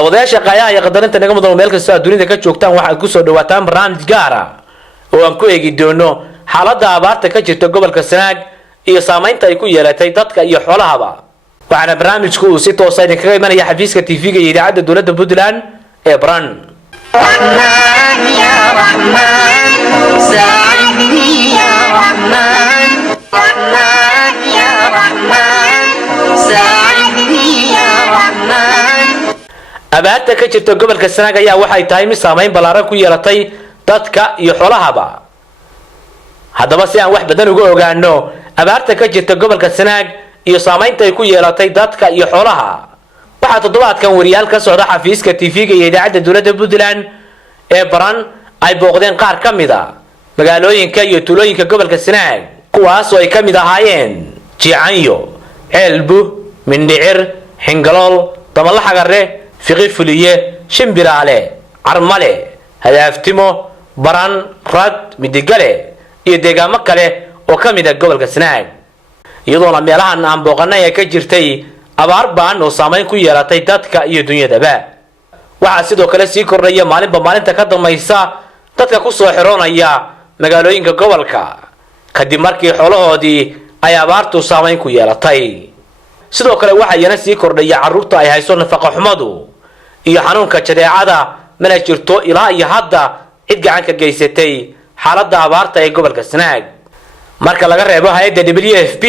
daawadayaasha qaayaha iyo qadarinta naga mudan meel kasta dunida ka joogtaan waxaad ku soo dhawaataan barnaamij gaar ah oo aan ku eegi doono xaaladda abaarta ka jirta gobolka Sanaag iyo saameynta ay ku yeelatay dadka iyo xoolahaba. waxaana barnaamijku uu si toos ah idinkaga imanaya xafiiska TV-ga iyo idaacadda dowladda Puntland ee Bran. abaarta ka jirta gobolka Sanaag ayaa waxay tahay mid saameyn ballaaran ku yeelatay dadka iyo xoolahaba. haddaba si aan wax badan uga ogaano abaarta ka jirta gobolka Sanaag iyo saameynta ay ku yeelatay dadka iyo xoolaha, waxaa toddobaadkan wariyaal ka socda xafiiska TV-ga iyo idaacadda dowladda Puntland ee Bran ay booqdeen qaar ka mid ah magaalooyinka iyo tuulooyinka gobolka Sanaag, kuwaas oo ay ka mid ahaayeen Jiicanyo, Ceelbu, Mindhicir, Xingalool, Damalaxagare, Fiqifuliye, Shimbiraale, Carmale, Hadaaftimo, Baran, Rad, Midigale iyo deegaamo kale oo ka mid ah gobolka Sanaag. iyadoona meelahan aan booqanay ay ka jirtay abaar baan oo saameyn ku yeelatay dadka iyo dunyadaba. waxaa sidoo kale sii kordhaya maalinba maalinta ka dambaysa dadka ku soo xiroonaya magaalooyinka gobolka kadib markii xoolahoodii ay abaartu saameyn ku yeelatay. sidoo kale waxaa iyana sii kordhaya carruurta ay hayso nafaqo xumadu iyo xanuunka jadeecada, mana jirto ilaa iyo hadda cid gacan ka geysatay xaaladda abaarta ee gobolka Sanaag. marka laga reebo hay'adda WFP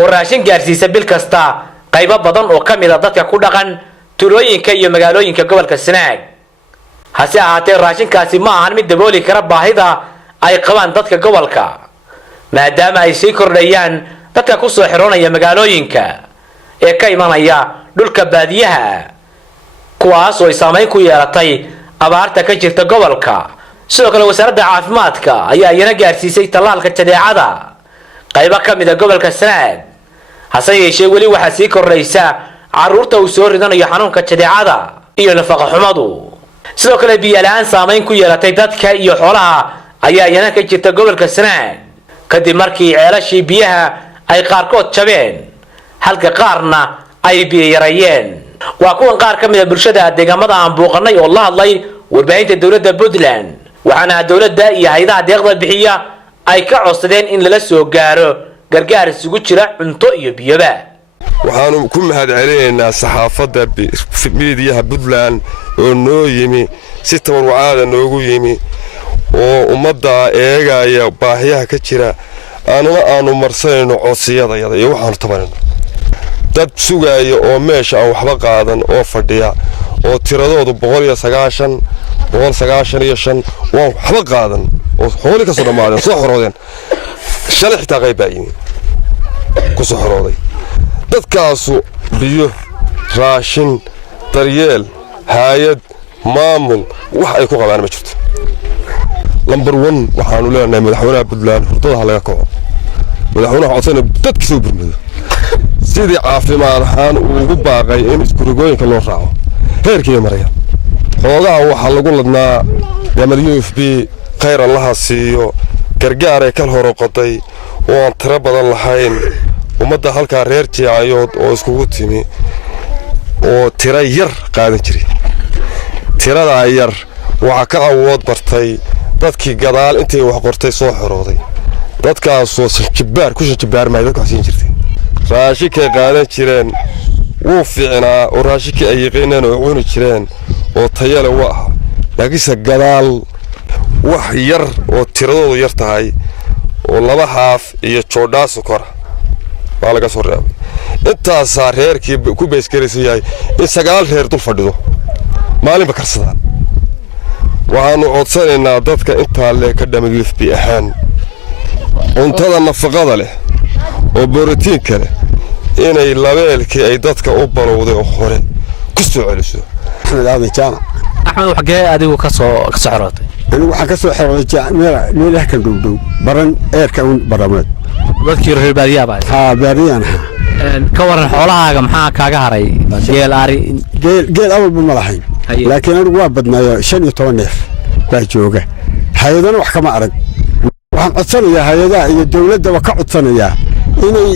oo raashin gaarsiisa bil kasta qaybo badan oo ka mid ah dadka ku dhaqan tuulooyinka iyo magaalooyinka gobolka Sanaag. hase ahaatee raashinkaasi ma ahan mid dabooli kara baahida ay qabaan dadka gobolka, maadaama ay sii kordhayaan dadka ku soo xiroonaya magaalooyinka ee ka imanaya dhulka baadiyaha, kuwaas oo ay saameyn ku yeelatay abaarta ka jirta gobolka. sidoo kale wasaaradda caafimaadka ayaa iyana gaarsiisay tallaalka jadeecada qaybo ka mid ah gobolka Sanaag. hase yeeshee weli waxaa sii kordhaysa carruurta uu soo ridanayo xanuunka jadeecada iyo nafaqo xumadu. sidoo kale biyo la'aan saameyn ku yeelatay dadka iyo xoolaha ayaa iyana ka jirta gobolka Sanaag kadib markii ceelashii biyaha ay qaarkood jabeen halka qaarna ay biyo yarayeen. waa kuwan qaar ka mid ah bulshada deegaamada aan booqanay oo la hadlay warbaahinta dowladda Puntland, waxaana dowladda iyo hay'adaha deeqda bixiya ay ka codsadeen in lala soo gaaro gargaar isugu jira cunto iyo biyoba. waxaanu ku mahadcelinaynaa saxaafadda miidiyaha Puntland oo noo yimi si tabarwacaada noogu yimi oo ummadda eegaya baahiyaha ka jira aanu marsanayno codsiyadayada iyo waxaanu tabanayno. dad sugaya oo meesha aan waxba qaadan oo fadhiya oo tiradoodu 195 waan waxba qaadan oo xooli ka soo dhamaadeen soo xoroodeen shalay xitaa qayb baa yimi ku soo xorooday. dadkaasu biyo, raashin, daryeel, hay'ad, maamul wax ay ku qabaan ma jirto. number 1 waxaanu leenahay madaxweynaha Puntland hurdada laga kaco. madaxweynaha codsanaya dadkiisa u burmado sidii caafimaad ahaan ugu baaqay in iskurigooyinka loo raaco heerkii maraya. xoogaha waxaa lagu ladnaa WFP khayr allaha siiyo gargaar ay kal hor qoday oo aan tiro badan lahayn. ummadda halka reer Jiicanyo oo iskugu timi oo tiro yar qaadan jiray. tirada yar waxa ka awood bartay dadkii gadaal intay wax qortay soo xorooday. dadkaas oo jibaar ma dadka siin jirtay. raashinkay qaadan jireen wuu fiicnaa oo raashinkii ay yaqaaneen oo cuni jireen oo tayale u ah. laakiinse gadaal wax yar oo tiradoodu yar tahay oo laba haaf iyo joodhaa sokor waa laga soo reebay. intaas reerkii ku beeskaraysan yahay in 9 reer dul fadhido maalinba karsadaan. waxaanu codsanaynaa dadka intaa le ka WFP ahaan cuntada nafaqada leh oo borotiinka leh inay labeelkii ay dadka u balowday oo hore ku soo celiso. axmed waxgee adigu ka soo xorootay? anigu waxaan ka soo xorooday meelaha ka dhowdhow Baran eerka barameed. dadkii reer baadiyaha baa baadiyaan ka waran xoolahaaga maxaa kaaga haray? geel ari geel awalba ma lahayn, laakiin anigu waa badnaayo 15 neef baa jooga. hay'adana wax kama arag. waxaan codsanayaa hay'adaha iyo dawladda ka codsanayaa inay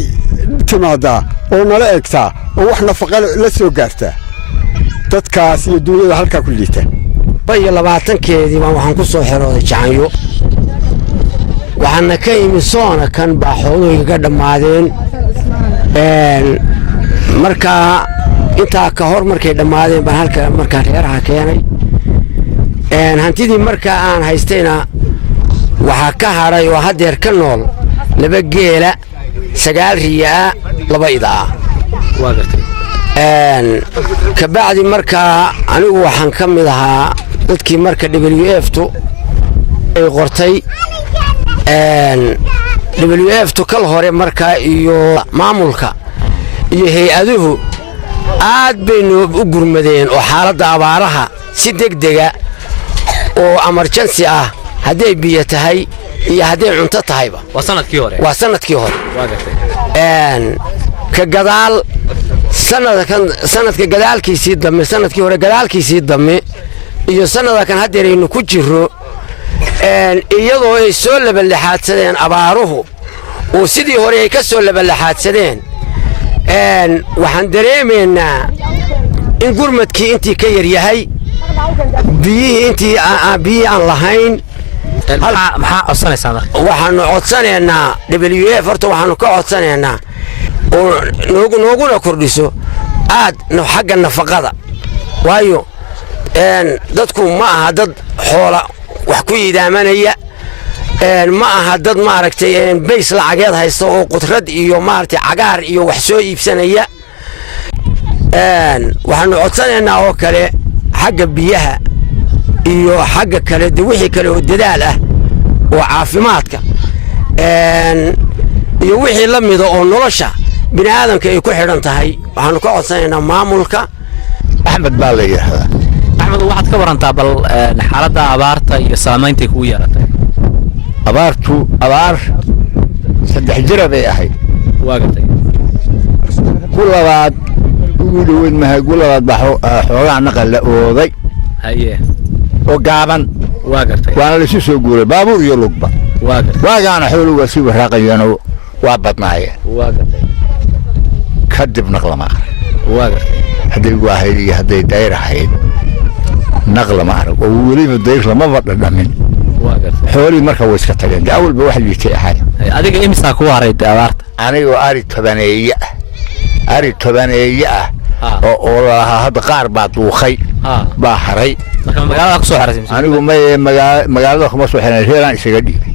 timaada oo nala eegtaa oo wax nafaqo la soo gaartaa. dadkaas iyo duunyada halkaa ku liita iyo 20keedii baan waxaan ku soo xirooday jacanyo waxaana ka imi soona kan baa xooluhu iga dhammaadeen markaa intaa ka hor markay dhammaadeen baan halka markaa reeraha keenay hantidii markaa aan haystayna waxaa ka hadhay oo haddeer ka nool 2 geela 9 riyaa 2 idaa kabacdi markaa anigu waxaan ka mid ahaa dadkii marka WF-tu ay qortay WF-tu kal hore markaa iyo maamulka iyo hay-aduhu aad baynu u gurmadeen oo xaaladda abaaraha si degdega oo emergency ah hadday biyo tahay iyo hadday cunto tahayba waa sanadkii hore ka gadaal sanadka gadaalkiisii dambe sanadkii hore gadaalkiisii dambe iyo sanadakan haddeeraynu ku jirro iyadoo ay soo labalaxaadsadeen abaaruhu oo sidii hore ay ka soo labalaxaadsadeen waxaan dareemaynaa in gurmadkii intii ka yar yahay biyihii aan lahayn maxaa codsanaysaa marka waxaanu codsanaynaa WF horta waxaanu ka codsanaynaa oo nooguna kordhiso aad xagga nafaqada waayo dadku ma aha dad xoola wax ku yidaamanaya ma aha dad maaragtay bays lacageed haysta oo qudrad iyo maaragtay cagaar iyo wax soo iibsanaya waxaanu codsanaynaa oo kale xagga biyaha iyo xagga kale de wixii kale oo dadaal ah oo caafimaadka iyo wixii la mida oo nolosha bini aadamka ay ku xidhan tahay waxaanu ka codsanaynaa maamulka axmed baa la yidhaahdaa axmed waxaad ka warantaa bal xaaladda abaarta iyo saameyntay kugu yeelatay abaartu abaar 3 jira bay ahayd ku labaad ugu dhoweyn mahay ku labaad baa xoogaa naqal la ooday oo gaaban waana laisu soo guuray baabuur iyo lugba waagaana xooluhu waa sii waraaqayeenoo waa badnaayeen kadib naqla ma arag hadday waahayd iyo hadday dayr ahayd naqla ma arag oo weliba dayr lamaba dhadhamin xoolihii marka way iska tageen de awalba wax liitay ahayd adiga imisaa ku haray abaarta anigoo ari tobaneeye ah oo lalahaa hadda qaar baa duuqay baa haray magaalada kusoo xiraysa anigu magaalada kuma soo xiran reeraan isaga dhiibay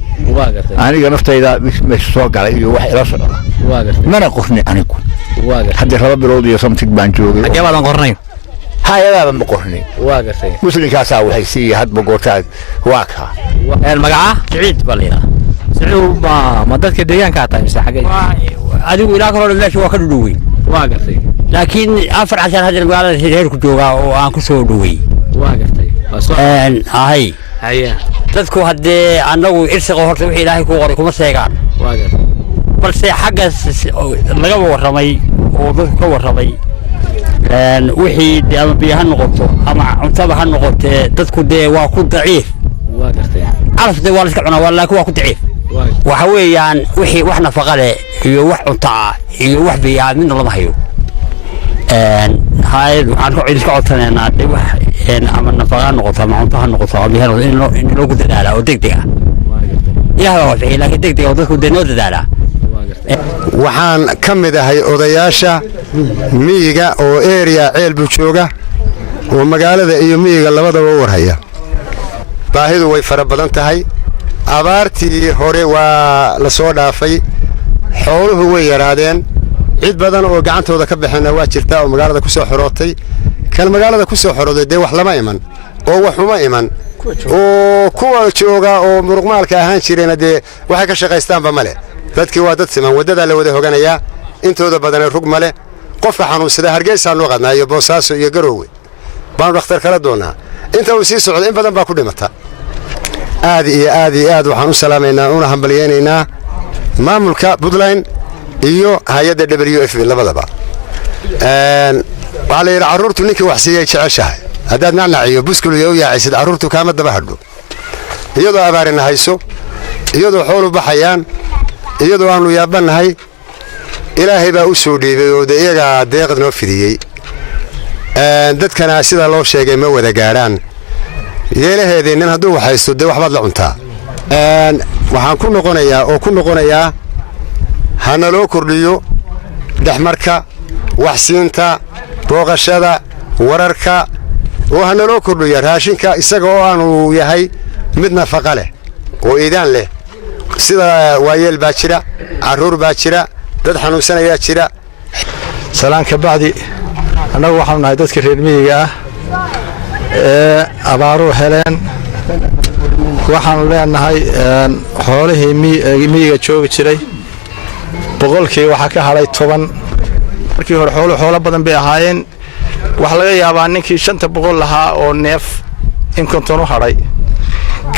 aniga naftayda meesha soo galay iyo wax ila socda mana qorni anigu hadda 2 bilood iyo something baan joogay xagee baadan qornayn hay'adaha ma qorni muslinkaasaa waxay siiyay hadba goortaad waa ka magaca Saciid balina Saciid ma dadka deegaanka tahay mise xagee adigu ilaa kale meesha waa ka dhudhuway laakiin 4 cashan hadda magaalada reerku joogaa oo aan ku soo dhaway dadku haddee annagu irsiqa horta wixii ilaahay ku qoray kuma seegaan balse xaggaas laga warramay oo dadku ka warramay wixii dee ama biyo ha noqoto ama cuntaba ha noqotee dadku dee waa ku daciif calaf dee waa la iska cunaa laakiin waa ku daciif waxa weeyaan wixii wax nafaqa leh iyo wax cunto ah iyo wax biyaa midna lama hayo hay'ad waxaan ka codis ka codsanaynaa dee wax ama nafaqa ha noqoto ama cunto ha noqoto ama biyo in loogu dadaalaa oo degdeg ah ilaahay waa wixii laakiin degdeg oo dadku dee noo dadaalaa waxaan ka mid ahay odayaasha miyiga oo area ceelbu jooga oo magaalada iyo miyiga labadaba u warhaya baahidu way fara badan tahay abaartii hore waa la soo dhaafay xooluhu way yaraadeen cid badan oo gacantooda ka baxayna waa jirtaa oo magaalada ku soo xorootay kan magaalada ku soo xorooday dee wax lama iman oo wax uma iman oo kuwa jooga oo muruqmaalka ahaan jirayna dee waxay ka shaqaystaanba male dadkii waa dad siman waddadaa la wada hoganayaa intooda badana rug male qofka xanuunsada hargeysaa noo qadnaa iyo boosaaso iyo garoowe baanu dhakhtar kala doonnaa inta uu sii socdo in badan baa ku dhimata aad iyo aad waxaan u salaamaynaa una hambalyaynaynaa maamulka puntland iyo hay-adda WF labadaba waxaa la yidhi carruurtu ninkii wax siiyay jeceshahay haddaad nacnaciyo buskul u yaacaysid carruurtu kaama daba hadho iyadoo abaarina hayso iyadoo xoolu baxayaan iyadoo aannu yaabbannahay ilaahay baa u soo dhiibay oo de iyagaa deeqad noo fidiyey dadkana sida loo sheegay ma wada gaadhaan yeelaheedii nin hadduu waxaysto dee waxbaad la cuntaa waxaan ku noqonayaa hana loo kordhiyo dhexmarka waxsiinta booqashada wararka oo hana loo kordhiyo raashinka isaga oo aanu yahay mid nafaqa leh oo iidaan leh sida waayeel baa jira carruur baa jira dad xanuunsanayaa jira salaan ka bacdi annagu waxaanu nahay dadka reer miyiga ah ee abaaruhu heleen waxaanu leenahay xoolihii miyiga joogi jiray boqolkii waxaa ka hadhay 10 markii hore xoolo badan bay ahaayeen waxa laga yaabaa ninkii 500 lahaa oo neef in konton u hadhay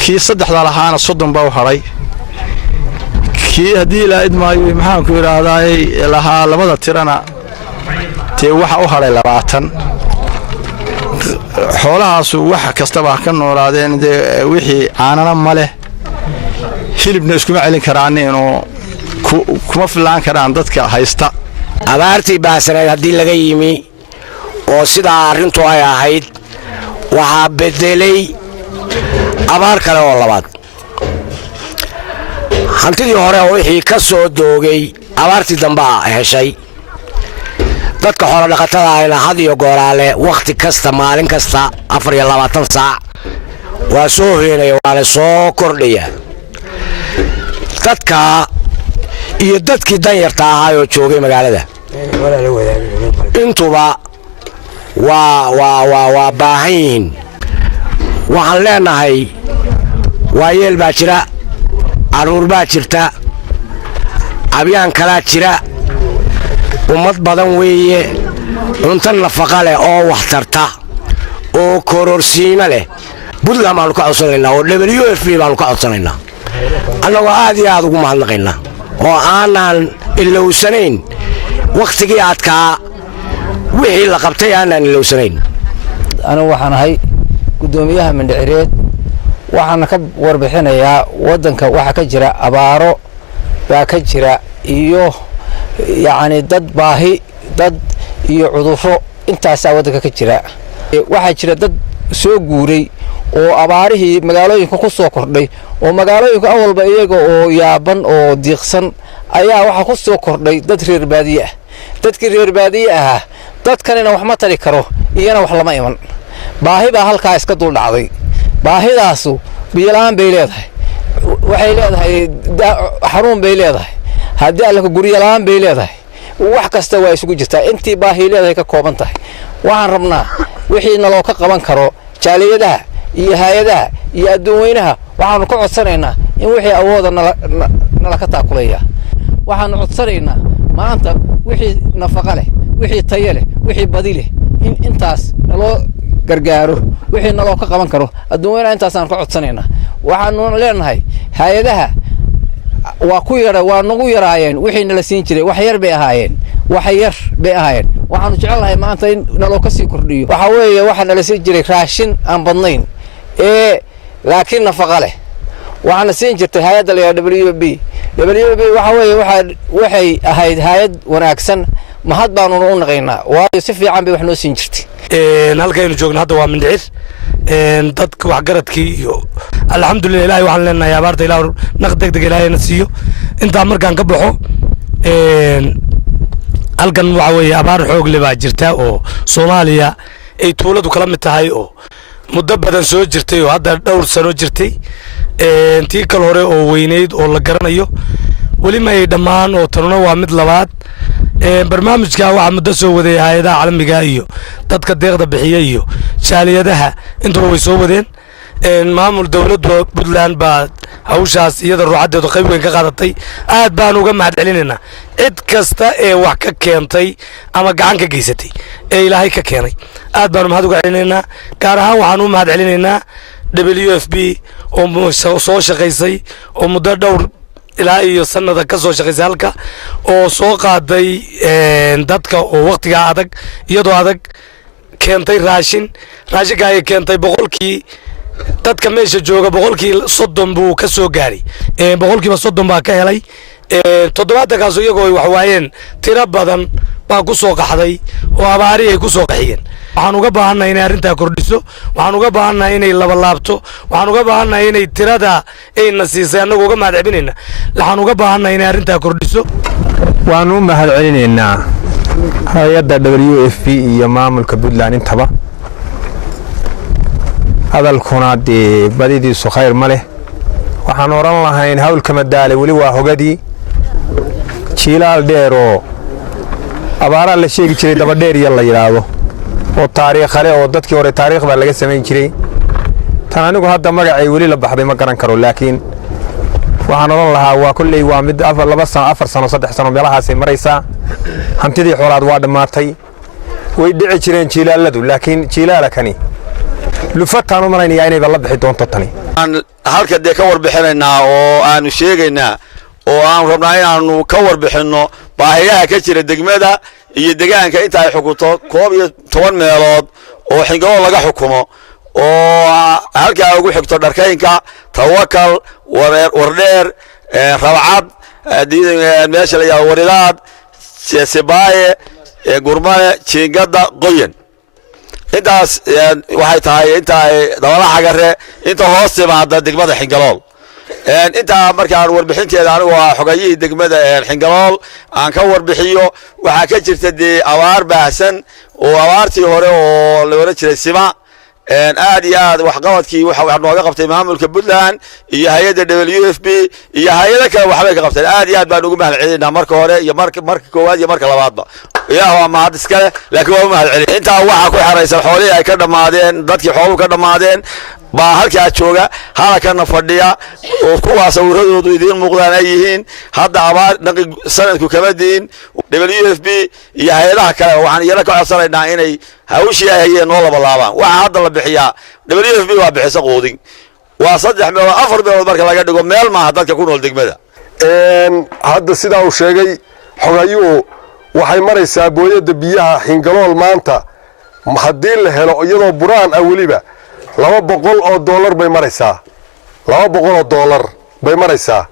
kii 3 lahaana 30 baa u hadhay kii haddii ilaa idmaayo maxaan ku yidhaahdaay lahaa labada tirana tee waxa u hadhay 20 xoolahaasu wax kastaba ka noolaadeen wixii caanana ma leh hilibna iskuma celin karaan inuu kuma filaan karaan dadka haysta abaartii baasaneed haddii laga yimi oo sidaa arrintu ay ahayd waxaa bedelay abaar kale oo labaad hantidii hore wixii ka soo doogay abaartii dambaa heshay dadka xoolo dhaqatada ayna had iyo gooraale wakhti kasta maalin kasta 24 saac waa soo heenaya waana soo kordhaya dadka iyo dadkii danyarta ahaayoo joogay magaalada intuba waa baahan yihiin waxaan leenahay waayeel baa jira carruur baa jirta cabyaan kalaa jira ummad badan weeye cunto nafaqa leh oo waxtarta oo kororsiimo leh buntland baanu ka codsanaynaa oo WFP baanu ka codsanaynaa annagoo aad iyo aad ugu mahadnaqaynaa oo aanaan ilowsanayn wakhtigii adkaa wixii la qabtay aanaan ilowsanayn anigu waxaan ahay guddoomiyaha Mindhicireed waxaana ka warbixinayaa waddanka waxa ka jira abaaro baa ka jira iyo yacni dad baahi dad iyo cudurro intaasaa waddanka ka jira waxaa jira dad soo guuray oo abaarihii magaalooyinka ku soo kordhay oo magaalooyinka awalba iyaga oo yaaban oo diiqsan ayaa waxa ku soo kordhay dad reer baadiye ah dadkii reer baadiye ah dadkanina wax ma tari karo iyana wax lama iman baahi baa halkaa iska dul dhacday baahidaasu biyo la'aan bay leedahay waxay leedahay xanuun bay leedahay haddii alla guryo la'aan bay leedahay wax kasta waa isugu jirtaa intii baahi leedahay ka kooban tahay waxaan rabnaa wixii naloo ka qaban karo jaaliyadaha iyo hay'adaha iyo adduunweynaha waxaanu ka codsanaynaa in wixii awooda nala ka taakulaya waxaanu codsanaynaa maanta wixii nafaqa leh wixii tayo leh wixii badi leh in intaas naloo gargaaro wixii naloo ka qaban karo adduunweynaha intaasaan ka codsanaynaa waxaanu leenahay hay'adaha waa nagu yaraayeen wixii nala siin jiray wax yar bay ahaayeen waxaanu jecelahay maanta in naloo ka sii kordhiyo waxa weeye waxa nala siin jiray raashin aan badnayn laakiin nafaqa leh waxaana siin jirtay hay'adda la WFP waxa weeye waxay ahayd hay'ad wanaagsan mahad baanu u naqaynaa waayo si fiican bay wax noo siin jirtay halkaynu joogno hadda waa Mindhicir dadka waxgaradkii iyo alxamdulilah ilaahay waxaan leenahay abaarta ilaahay naq degdeg ilaahayna siiyo intaa markaan ka baxo halkan waxa weeye abaar xoog leh baa jirta oo Soomaaliya ay tuuladu kala mid tahay oo muddo badan soo jirtay oo hadda dhowr sano jirtay tii kale hore oo weyneyd oo la garanayo weli ma ay dhammaan oo tanuna waa mid labaad barnaamijka waxa muddo soo waday hay'adaha caalamiga iyo dadka deeqda bixiya iyo jaaliyadaha intuba way soo wadeen maamul dawladda Puntland baa hawshaas iyada ruuxadeedu qayb weyn ka qaadatay aad baan uga mahadcelinaynaa cid kasta ee wax ka keentay ama gacan ka geysatay ee ilaahay ka keenay aad baan mahad uga celinaynaa gaar ahaan waxaan u mahadcelinaynaa WFP oo soo shaqaysay oo muddo dhowr ilaa iyo sanada ka soo shaqaysay halka oo soo qaaday dadka oo waqtiga adag iyadoo adag keentay raashinka ay keentay boqolkii dadka meesha jooga boqolkii 30 buu ka soo gaaray boqolkiiba 30 baa ka helay 70 iyagoo wax waayeen tiro badan baa ku soo qaxday oo abaari ay ku soo qaxiyeen waxaan uga baahannahay inay arrintaa kordhiso waxaan uga baahannahay inay labalaabto waxaan uga baahannahay inay tirada ayna siisay annagoo uga mahad celinayna waxaan uga baahannahay inay arrintaa kordhiso waanu u mahad celinaynaa hay-adda WFP iyo maamulka Puntland intaba hadalkuna dee badidiisu khayr ma leh waxaan oran lahayn hawlka madaale weli waa hogadii jiilaal dheer oo abaaraa la sheegi jiray daba dheer iyo la yiraahdo oo taariikhale oo dadkii hore taariikhda laga sameyn jiray tan anigu hadda magacay weli la baxday ma garan karo laakiin waxaan oran lahaa waa kulley waa mid 2 sano 4 sano 3 sano meelahaas ay maraysaa hantidii xoolaad waa dhamaatay way dhici jireen jiilaaladu laakiin jiilaalakani lufataan u malaynayaa inay la bixi doonto tani halka de ka warbixinaynaa oo aanu sheegaynaa oo aan rabnaa inaanu ka warbixino baahiyaha ka jira degmada iyo deegaanka inta ay xukunto 12 meelood oo xingool laga xukumo oo halka ugu xigto dharkaynka Tawakal Wardheer Rabcad meesha la yiraahdo Waridaad Sibaaye Gurmale Jiingada Qoyan intaas waxay tahay inta dawladaha xagare inta hoos timaada degmada Xingalool inta markaan warbixinteeda anigu waa xogayihii degmada Xingalool aan ka warbixiyo waxa ka jirta abaar baahsan oo abaartii hore oo la wada jiray sima aad iyo aad wax qabadkii waxa nooga qabtay maamulka Puntland iyo hay'adda WFP iyo hay'ado kale waxbay ka qabteen aad iyo aad baan ugu mahad celinaa marka hore iyo marka koowaad iyo marka labaadba ilaahu waa mahad iskale laakiin waa mahad celin inta waxa ku xareysan xoolihii ay ka dhamaadeen dadkii xooluhu ka dhamaadeen baa halka jooga halkana fadhiya oo kuwaas awradoodu idin muuqdaan ay yihiin hadda abaar sanadku kama diin WFP iyo hay'adaha kale waxaan iyada ka codsanaynaa inay hawshii ay hayeen noo laabaan waxa hadda la bixiyaa WFP waa bixisa qoodin waa 3 meelood 4 meelood marka laga dhigo meel ma dadka ku nool degmada hadda sidaa uu sheegay xogayuhu waxay maraysaa booyada biyaha Xingalool maanta haddii la helo iyadoo buraan ah waliba $200 bay maraysaa $200 bay maraysaa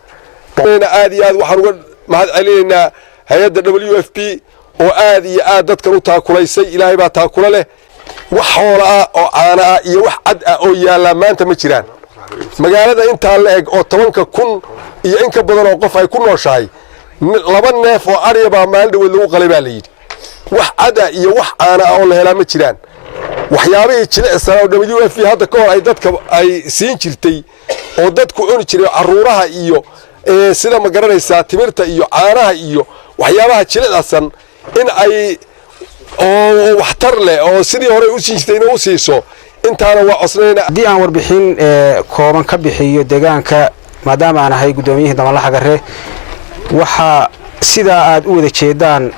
aad iyo aad waxaan uga mahad celinaynaa hay'adda WFP oo aad iyo aad dadkan u taakulaysay ilaahay baa taakula leh wax xoolo ah oo caana ah iyo wax cad ah oo yaala maanta ma jiraan magaalada inta la eg oo 10,000 iyo in ka badan oo qof ay ku nooshahay 2 neef oo ariya baa maalin dhaweed lagu qalay baa la yidhi wax cad ah iyo wax caana ah oo la helaa ma jiraan waxyaabihii jilicsan oo WFP hadda ka hor ay dadka ay siin jirtay oo dadku cuni jiray caruuraha iyo sida ma garanaysaa timirta iyo caanaha iyo waxyaabaha jilicsan in ay oo waxtar leh oo sidii hore u siistayna u siiso intaana waa cosnayna hadii aan warbixin kooban ka bixiyo deegaanka maadaama aan ahay gudoomiyihii Damalaha Garre waxa sida aad u wada jeedaan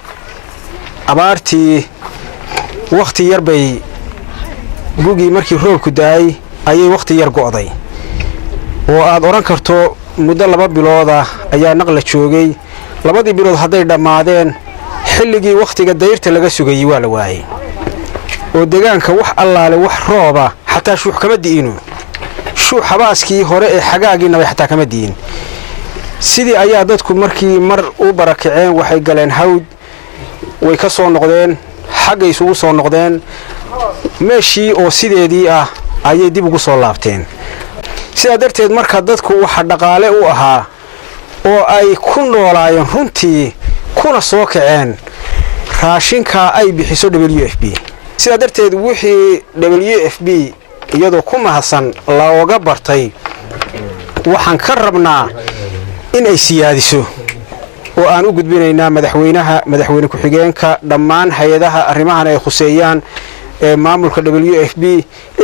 abaartii waqti yar bay gugi markii roobku daay ayay waqti yar go'day oo aad oran karto muddo 2 bilood ah ayaa naqla joogay 2 bilood haday dhamaadeen xilligii waqtiga dayrta laga sugayay waa la waayay oo deegaanka wax allaale wax rooba xataa shuux kama diino shuux habaaskii hore ee xagaagiina way xataa kama diin sidii ayaa dadku markii mar u barakaceen waxay galeen hawd way ka soo noqdeen xagga isugu soo noqdeen meeshii oo sideedii ah ayay dib ugu soo laabteen sida darteed marka dadku waxa dhaqaale u ahaa oo ay ku noolaayeen runtii kuna soo kaceen raashinka ay bixiso WFP sida darteed wixii WFP iyadoo ku mahadsan looga bartay waxaan ka rabnaa in ay siyaadiso oo aan u gudbinaynaa madaxweyne ku xigeenka dhammaan hay'adaha arrimahan ay khuseeyaan maamulka WFP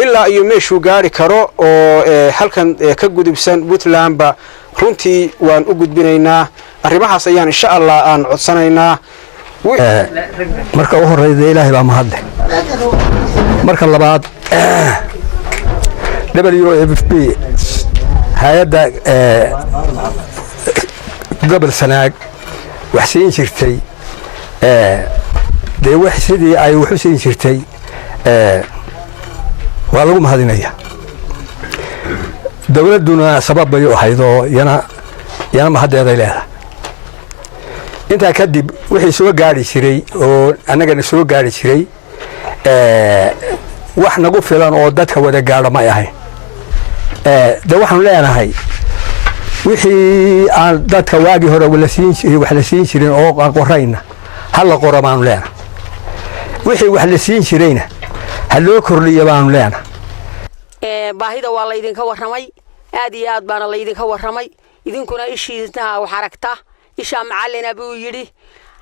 ilaa iyo meeshuu gaari karo oo halkan ka gudubsan Puntlandba runtii waan u gudbinaynaa arrimahaas ayaan insha Allah aan codsanaynaa marka u horeyda Ilaahay baa mahad leh marka labaad WFP hay'adda gobol Sanaag wax siin jirtay de wax sidii ay wax siin jirtay waa lagu mahadinaya dawladuna sabab bay u haydo yana mahadeeday leedahay inta kadib wixii soo gaari jiray oo annagana soo gaari jiray wax nagu filan oo dadka wada gaadho may ahayn de waxaanu leenahay wixii aan dadka waagii hore wax la siin jirin oo aan qorayna ha la qoro baanu leenahay wixii wax la siin jirayna ha loo kordhiyo baanu leenahay baahida waa laydinka warramay aad iyo aad baana laydinka warramay idinkuna ishiisna wax aragta ishaa macallina buu yidhi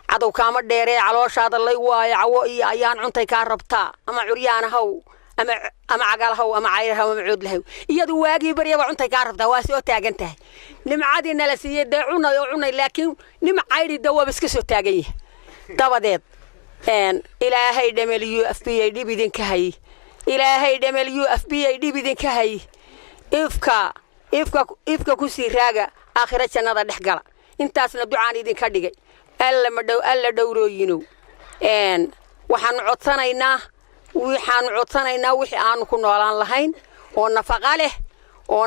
cadow kaama dheeree calooshaada lay waayo cawo iyo ayaan cuntay kaa rabtaa ama curyaanahaw ama cagaalhaw ama cayrhaw ama coodlahaw iyadu waagii baryaba cuntay kaa rabtaa waa soo taagan tahay nimcadii nala siiyey dee cunay laakiin nimcaydi dawaab iska soo taagan yahay dabadeed ilaahay dhameliyo afbiyay dhib idinka hay ilaahay dhameliyo afbiyay dhib idinka hay ifka ku sii raaga aakhira jannada dhex gala intaasna ducaan idinka dhigay alla dhowrooyinow waxaanu codsanaynaa wixii aanu ku noolaan lahayn oo nafaqa leh oo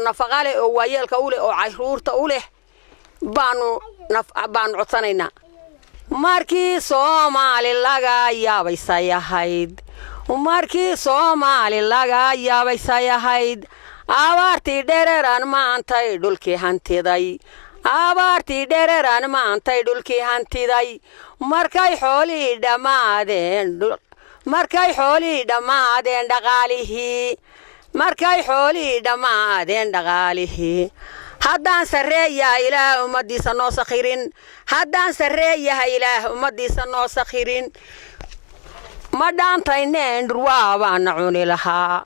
waayeelka u leh oo caruurta u leh baanu codsanaynaa markii Soomaali laga yaabaysay ahayd abaartii dhereeraan maantay dhulkii hantiday markay xoolii dhammaadeen dhaqaalihii haddaan sarreeyaha ilaah ummaddiisa noo sakhirin ma dhaantayneen dhurwaabaana cuni lahaa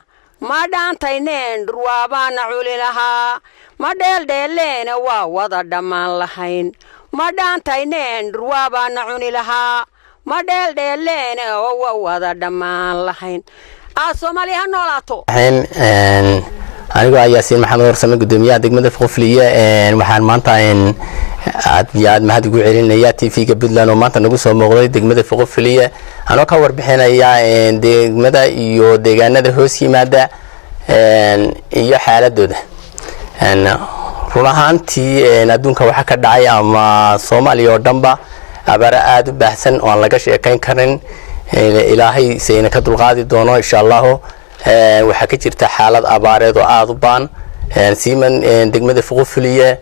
ma dheeldheelleena waa wada dhammaan lahayn ma dhaantayneen dhurwaabaana cuni lahaa ma dheeldheelleena waa wada dhammaan lahayn Soomaali ha noolaato anigoo ah Yaasiin Maxamed Warsame gudoomiyaha degmada Fuqufliye waxaan maanta aad mahad ugu celinayaa TV-ga Puntland oo maanta nagu soo muuqday degmada Fuqufliye anoo ka warbixinaya degmada iyo deegaanada hoos yimaada iyo xaaladooda run ahaantii adduunka waxa ka dhacay ama Soomaaliya oo dhanba abaar aad u baahsan oo aan laga sheekayn karin ilaahay sayna ka dulqaadi doono insha Allah waxa ka jirta xaalad abaareed oo aad u baan siiman degmada Fuqufliye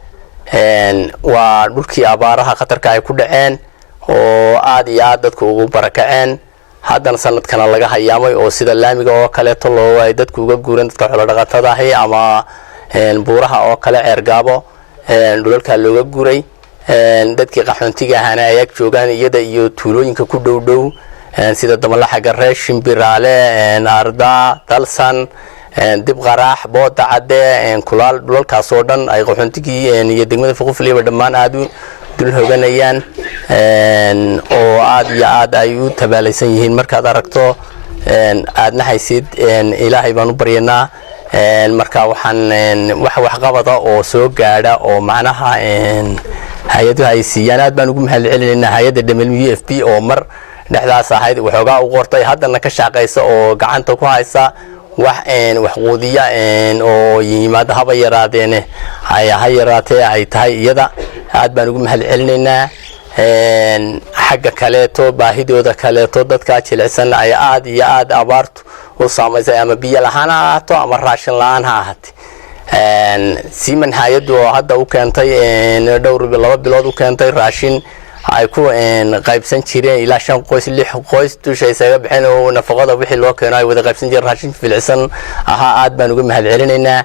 waa dhulkii abaaraha khatarka ay ku dhaceen oo aad iyo aad dadku ugu barakaceen haddana sanadkana laga hayaamay oo sida laamiga oo kale loo ay dadku uga guureen dadka xoolo dhaqatada ah ama buuraha oo kale ceergaabo dhulalka looga guuray dadkii qaxoontiga ahana ay joogaan iyada iyo tuulooyinka ku dhow sida Damalaxa Garre Shimbiraale Arda Dalsan dib qaraax booda cadde kulaal dhulalkaas oo dhan ay qaxoontigii iyo degmada Fuqufliye dhammaan aad u dul hooganayaan oo aad iyo aad ay u tabaalaysan yihiin markaad aragto aadna haysid ilaahay baan u baryanaa marka waxaan wax qabada oo soo gaadha oo macnaha hay'adaha ay siiyaan aad baan ugu mahadcelinaynaa hay'adda WFP oo mar dhexdaas ahayd waxoogaa u qortay haddana ka shaqeysa oo gacanta ku haysa wax quudiya oo yimaada haba yaraadeen ha yaraatee ay tahay iyada aad baan ugu mahadcelinaynaa xagga kaleeto baahidooda kaleeto dadka jilicsan ay aad iyo aad abaartu u saameysay ama biyo la'aan ha ahaato ama raashin la'aan ha ahaato siiman hay'addu oo hadda u keentay dhowr 2 bilood u keentay raashin ay ku qaybsan jireen ilaa 5 qoys 6 qoys dusha isaga bixin oo nafaqada wixii loo keenay ay wada qaybsan jireen raashin filicsan aad baan uga mahadcelinaynaa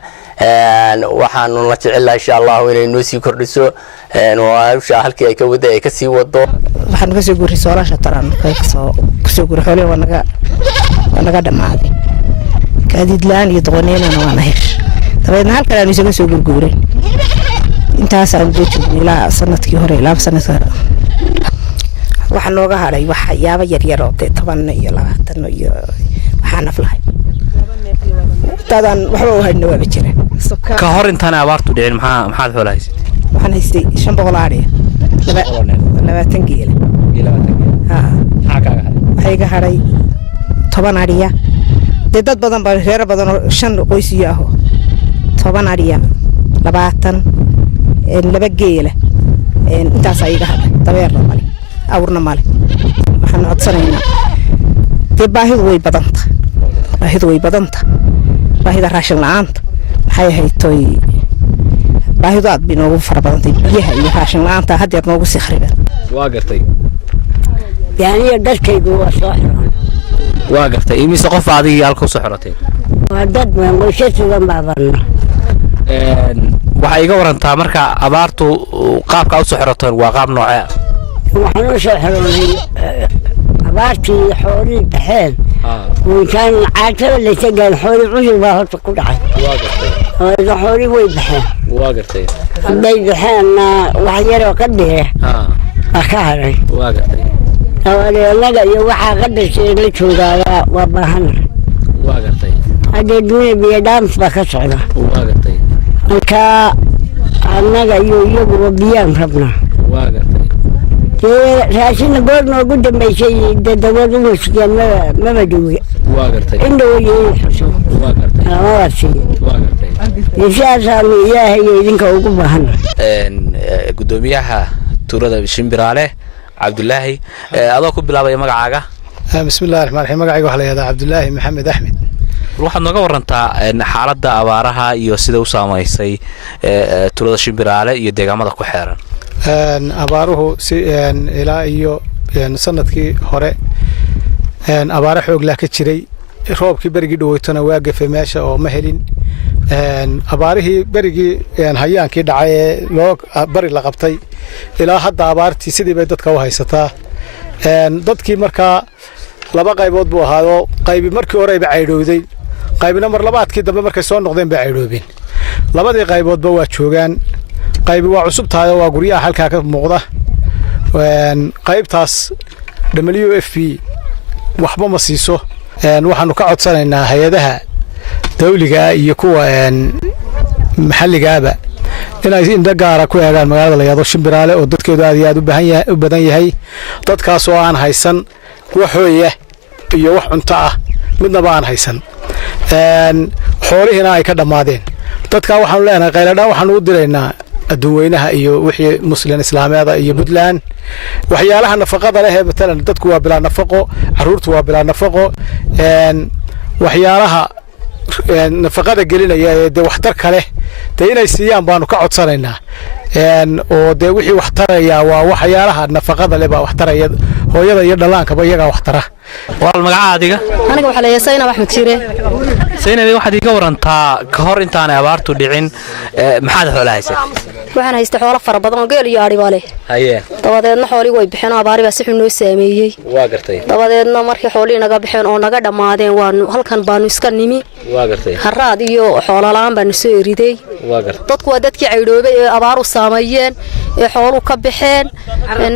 waxaan la jecelahay insha Allah inay noo sii kordhiso oo ayusha halkii ay ka wada ay ka sii wado waxaan ka soo guuray soolasha taran ka soo guuray xoolo wanaga dhamaaday kaadid laan iyo doqoneena waana hesh tabayna halka aan isaga soo gurguuray intaas aan joognay ilaa sanadkii hore ilaa sanadka waxa nooga haray waxa yaaba yar oo 10 iyo 20 iyo waxa naflahay tadan waxa uu hayno waa jira ka hor intaan abaartu dhicin maxaad xoolahaysay waxaan haystay 500 ariya 20 geela waxay ga haray 10 ariya dad badan baa reer badan oo 5 qoys iyo ah 10 ariya 20 laba geela intaas ay ga haday dabeer male awrna male waxaan codsanaynaa dee baahidu way badanta baahida raashin la'aanta maxay haytoy baahidu aad bay noogu fara badantay biyaha iyo raashin la'aanta haddeer noogu sii khariban waa gartay yaaniya dadkaygu waa soo xiran waa gartay imise qof adigii halka u soo xiratay waa dad qoysas sugan baa barna waxay iga warantaa marka abaartu qaabka u soo xirateen waa qaab noocee ah waxaan u soo xiranay abaartii xoolihii baxeen intaan caatada laysa gaan xooli cusub baa horta ku dhacay xoolii way baxeen waa gartay hadday baxeenna wax yaroo ka dhige waa ka haray waa gartay annaga iyo waxaa qadarkeed la joogaayaa waa baahana waa gartay haddee dunia biyadhaams baa ka socda waa gartay markaa annaga iyo iyaguba biyaan rabnaa waa gartay dee raashinna goor noogu dambaysay dee dawlad u hoosiyaan maba dhowge waa gartay indhawoye in xuso waa gartay lama warsiiyo waa gartay dee sidaasaanu ilaahay iyo idinka ugu baahana gudoomiyaha tuulada shimbiraale cabdulaahi adoo ku bilaabaya magacaaga bismillahi raxmaan raxiim magacayga waxaa la yihahdaa cabdulaahi maxamed axmed waxaad nooga warantaa xaaladda abaaraha iyo sida u saamaysay tuulada shimbiraale iyo deegaamada ku xeeran abaaruhu si ilaa iyo sanadkii hore abaaro xooglaa ka jiray roobkii berigii dhaweytona waa gafe meesha oo ma helin abaarihii berigii hayaankii dhacay ee loo bari la qabtay ilaa hadda abaartii sidii bay dadka u haysataa dadkii markaa laba qaybood buu ahaayoo qaybi markii horeyba caydhowday qaybina mar labaadkii dambe markay soo noqdeen bay caydhoobeen labadii qayboodba waa joogaan qaybi waa cusub tahay oo waa guryaha halkaa ka muuqda qaybtaas WFP waxba ma siiso waxaanu ka codsanaynaa hay-adaha dawliga iyo kuwa maxalligaaba inay indho gaara ku eegaan magaalada la yidhaahdo shimbiraale oo dadkeedu aad iyo aad u badan yahay dadkaas oo aan haysan wax hooya iyo wax cunto ah midnaba aan haysan xoolihiina ay ka dhammaadeen dadkaa waxaanu leenahay qayladhaan waxaanu u diraynaa adduun weynaha iyo wixii muslim islaameeda iyo puntland waxyaalaha nafaqada leh ee matalan dadku waa bilaa nafaqo caruurtu waa bilaa nafaqo waxyaalaha nafaqada gelinaya ee dee waxtarka leh dee inay siiyaan baanu ka codsanaynaa oo dee wixii waxtaraya waa waxyaalaha nafaqada leh baa waxtaraya hooyada iyo dhallaankaba iyagaa waxtara walaal magaca adiga aniga waxaa la yeesayna Axmed Jiire saynabi waxaad iga warantaa ka hor intaan abaartu dhicin maxaad xoolo haysay waxaan haystay xoolo fara badan oo geel iyo ari baa leh haye dabadeedna xoolii way bixeen abaari baa si xun noo saameeyay waa gartay dabadeedna markii xoolii naga bixeen oo naga dhamaadeen waanu halkan baanu iska nimi waa gartay haraad iyo xoolo la'aan baan soo eriday waa gartay dadku waa dadkii caydhoobay ee abaaru saameeyeen ee xoolo ka bixeen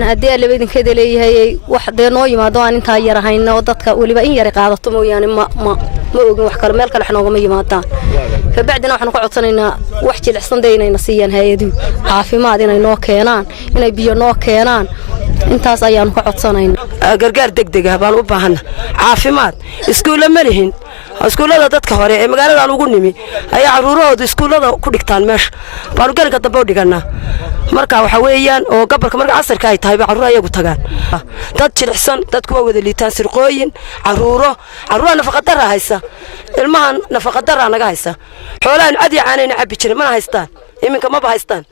hadii labadinkeeda leeyahay wax dee noo yimaado aan inta yar ahayn oo dadka waliba in yar qaadato mooyaan ma ogin wax kale meel kale xanoogama yimaadaan ka bacdina waxaan ku codsanaynaa wax jilicsan deynayna siiyaan hay'adu caafimaad inay noo keenaan inay biyo noo keenaan intaas ayaan ku codsanaynaa gargaar degdeg ah baan u baahana caafimaad iskuulo ma lihin iskuulada dadka hore ee magaalada ugu nimi ayaa caruurahoodu iskuulada ku dhigtaan meesha baanu galinka dambe u dhiganaa marka waxa weeyaan oo gabalka marka casarka ay tahay caruur ayagu tagaan dad jilicsan dadku waa wada liitaan sirqooyin caruuraha nafaqadara haysa ilmahan nafaqadara naga haysa xoolahan cadi caanayna cabi jirin mana haystaan iminka maba haystaan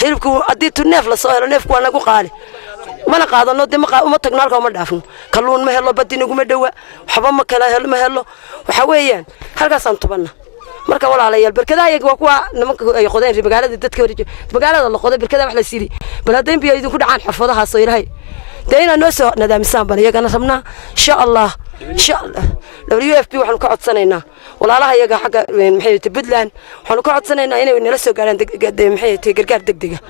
hilibku haddii tu neef la soo helo neefku waa nagu qaali mana qaadano de uma tagno halka uma dhaafno kalluun ma helo baddi naguma dhowa waxba ma kala helo ma helo waxa weeyaan halkaasaan tubanna marka walaalayaal barkadaha iyaga waa kuwa nimanka ay qodeen magaalada dadka hore magaalada la qoday barkada wax la siiri bal hadeen biyo idinku dhacaan xafadaha soo ilaahay deena noo soo nadaamisan baan iyagana rabnaa insha Allah WFP waxaan ka codsanaynaa walaalaha iyaga xagga maxay tahay Puntland waxaan ka codsanaynaa inay nala soo gaaraan maxay tahay gargaar degdeg ah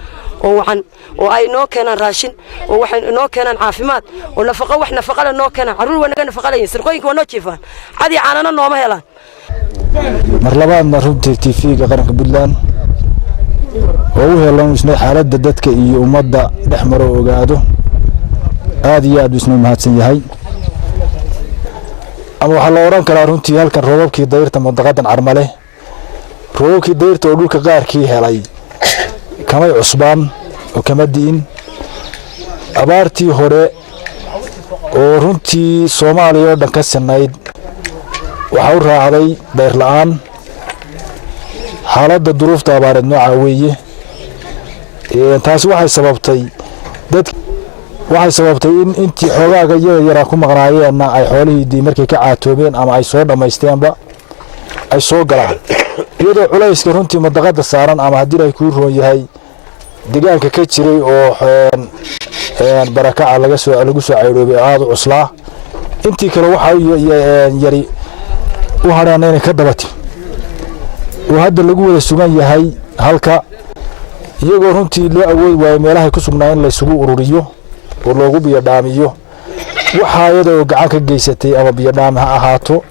oo ay noo keenaan raashin oo waxay noo keenaan caafimaad oo nafaqo wax nafaqo la noo keenaan caruur wanaga nafaqo la sirqooyinka waa noo jiifaan cadi caanana nooma helaan mar labaadna runtii TV-ga qaranka Puntland oo u helan isna xaaladda dadka iyo ummadda dhexmaro ogaado aad iyo aad isna mahadsan yahay ama waxa la oran karaa runtii halkan roobabkii dayrta mandaqadan Carmale roobabkii dayrta oo dhulka qaarkii helay kamay cusbaan oo kama diin abaartii hore oo runtii soomaaliya oo dhan ka sinayd waxaa u raacday dayr la'aan xaaladda duruufta abaareed noocaa weeye taasi waxay sababtay in intii xoogaaga iyaga yaraa ku maqnaayeenna ay xoolihiidii markay ka caatoobeen ama ay soo dhammaysteenba ay soo galaan iyadoo culayska runtii madaqada saaran ama haddii ay kuu roon yahay deegaanka ka jiray oo barakaca lagu soo caydhoobay aada u cuslaa intii kale waxaa yari u hadhaana inay ka dabati oo hadda lagu wada sugan yahay halka iyagoo runtii loo awood waayo meelahay ku sugnaa in laysugu ururiyo oo loogu biyodhaamiyo waxaa iyada oo gacan ka geysatay ama biyodhaami ha ahaato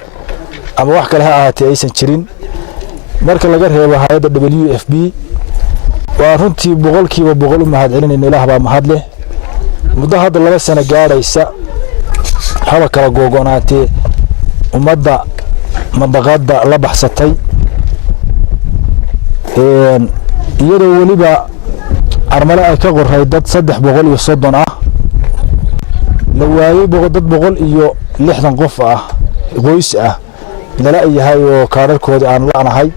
ama wax kale ha ahaatee aysan jirin marka laga reebo hay-adda WFP waa runtii boqolkiiba boqol u mahadcelinayna ilaah baa mahad leh muddo hadda 2 sano gaadhaysa haba kala googonaatee ummadda madaqada la baxsatay iyadoo weliba armale ay ka qoray dad 330 ah la waayay dad 160 qof ah qoys ah lala yahay oo kaararkoodi aan la'anahay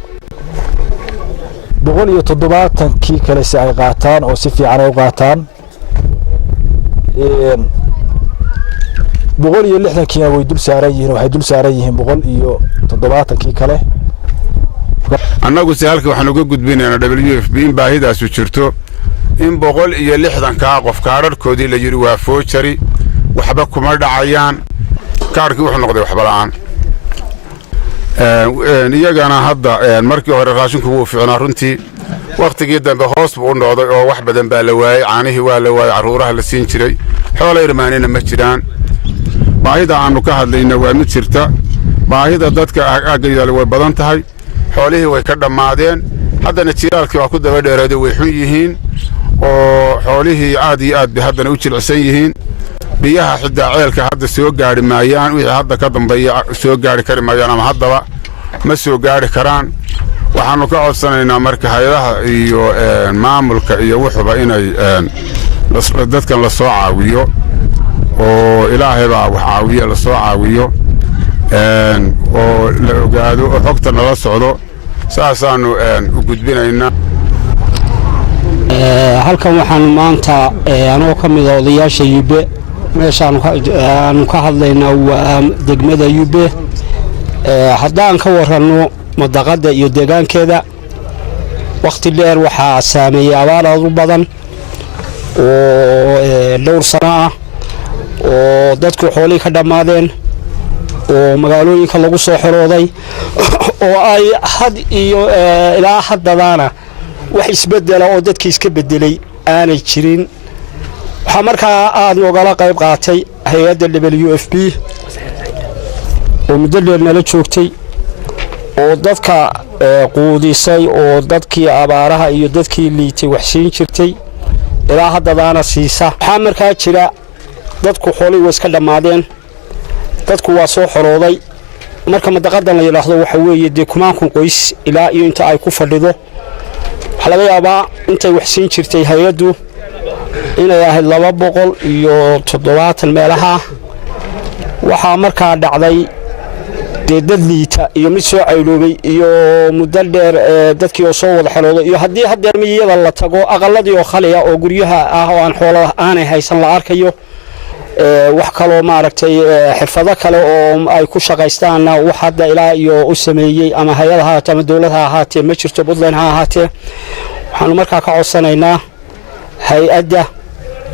170 kale si ay qaataan oo si fiican ay u qaataan 160 kiina way dul saaran yihiin waxay dul saaran yihiin 170 kale annagu si halka waxaan uga gudbinaynaa WFP in baahidaasu jirto in 160 qof kaararkoodii la yiri waa foojari waxba kuma dhacayaan kaarkii wuxuu noqday waxba la'aan iyagana hadda markii hore raashinku wuu fiicnaa runtii waqtigii dambe hoos buu u noqday oo wax badan baa la waayay caanihii waa la waayay caruuraha la siin jiray xoolo irmaanina ma jiraan baahida aanu ka hadlayna waa mid jirta baahida dadka agayal way badan tahay xoolihii way ka dhammaadeen haddana jiraalkii waa ku daba dheeraaday way xun yihiin oo xoolihii aad iyo aad bay haddana u jilicsan yihiin biyaha xitaa ceelka hadda soo gaari maayaan wixii hadda ka dambeeya soo gaari kari maayaan ama haddaba ma soo gaari karaan waxaanu ka codsanaynaa marka hay'adaha iyo maamulka iyo wuxuba inay dadkan la soo caawiyo oo ilaahay baa wax caawiya la soo caawiyo oo la ogaado oo xogta nala socdo saasaanu u gudbinaynaa halkan waxaan maanta anoo ka mid ah odayaasha Yube meeshaan aanu ka hadlaynaa waa degmada Yube haddaan ka waranno madaqada iyo deegaankeeda waqti dheer waxaa saameeyay abaar aad u badan oo dhowr sano ah oo dadku xoolii ka dhammaadeen oo magaalooyinka lagu soo xirooday oo ay had iyo ilaa haddana wax isbedela oo dadkii iska bedelay aanay jirin waxa markaa aad nogala qayb qaatay hay'adda WFP oo muddo dheer nala joogtay oo dadka quudisay oo dadkii abaaraha iyo dadkii liitay wax siin jirtay ilaa haddana siisa waxa markaa jira dadku xoolii iska dhammaadeen dadku waa soo xorooday marka madaqadan la yiraahdo waxa weeye de kumaankun qoys ilaa iyo inta ay ku fadhido waxa laga yaabaa intay wax siin jirtay hay'addu inay ahayd 270 meelaha waxa markaa dhacday dad liita iyo mid soo cayloobay iyo muddo dheer dadkii oo soo wada xirooday iyo haddii haddeer miyada la tago aqaladii oo khaliya oo guryaha ah oo aan xoolo aanay haysan la arkayo wax kale maaragtay xirfado kale oo ay ku shaqaystaan wax hadda ilaa iyo u sameeyay ama hay'adaha ama dawladda ahaatee ma jirto Puntland ha ahaatee waxaan markaa ka codsanaynaa hay'adda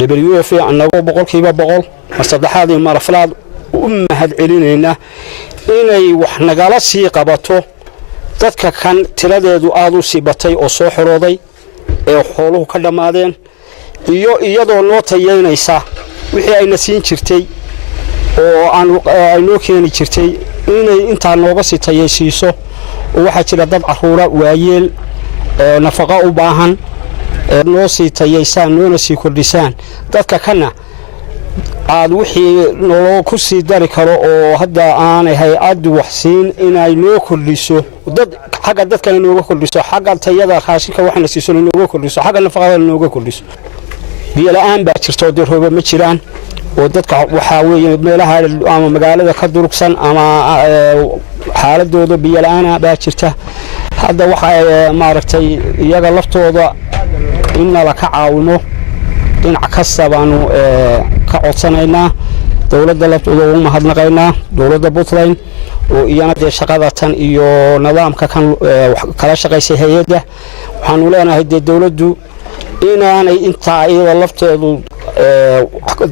WFP anagoo 100% masaddexaad iyo maraflaad u mahad celinayna inay wax nagala sii qabato dadka kan tiradeedu aad u sii batay oo soo xirooday ee xooluhu ka dhamaadeen iyo iyadoo noo tayeynaysa wixii ayna siin jirtay oo ay noo keeni jirtay inay intaa nooga sii tayeysiiso oo waxa jira dad caruura waayeel nafaqo u baahan noo sii tayeysaan noona sii kordhisaan dadka kana aad wixii noo ku sii dari karo oo hadda aanay hay'addu wax siin inay noo kordhiso dad xagga dadkana nooga kordhiso xagga tayada raashinka waxna siiso nooga kordhiso xagga nafaqada nooga kordhiso biyo la'aan baa jirto rooba ma jiraan oo dadka waxaa weeye meelaha ama magaalada ka durugsan ama xaaladooda biyo la'aana baa jirta hadda waxa maaragtay iyaga laftooda in la ka caawimo dhinac kasta baanu ka codsanaynaa dowladda laftooda ugu mahadnaqaynaa dowladda Puntland oo iyana dee shaqada tan iyo nidaamka kan kala shaqaysay hay'adda waxaanu leenahay dee dowladdu inaanay intaa iyada lafteedu